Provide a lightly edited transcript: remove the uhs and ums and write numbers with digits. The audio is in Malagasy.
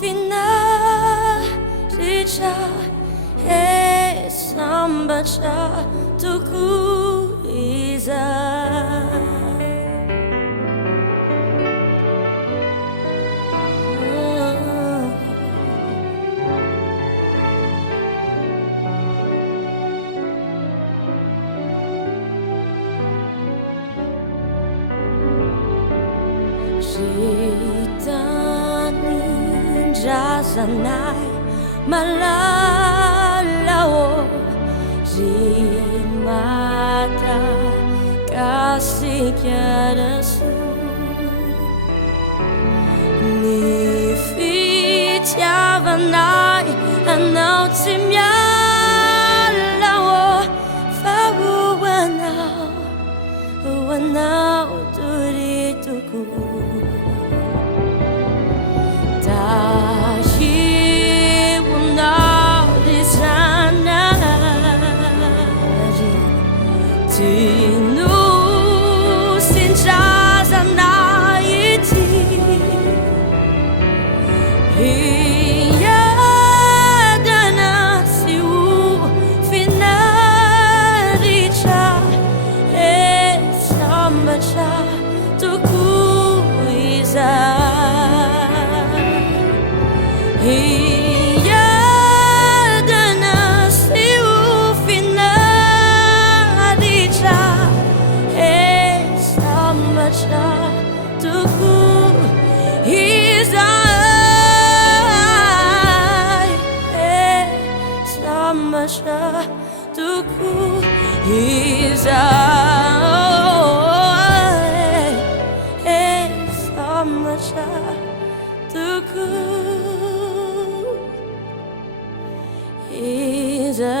fina richa e sambacha tuku iza Sitani jazanai malalao Zimata kasih kiadasu Ni fitiavanai anau timyalao Wanau turituku Tahi wanau di sana Tinu sinjazana iti Iya dana siu finaricha sambacha tuku iza Iya dana siu finaricha sambacha tuku iza sambacha tuku iza tuku iza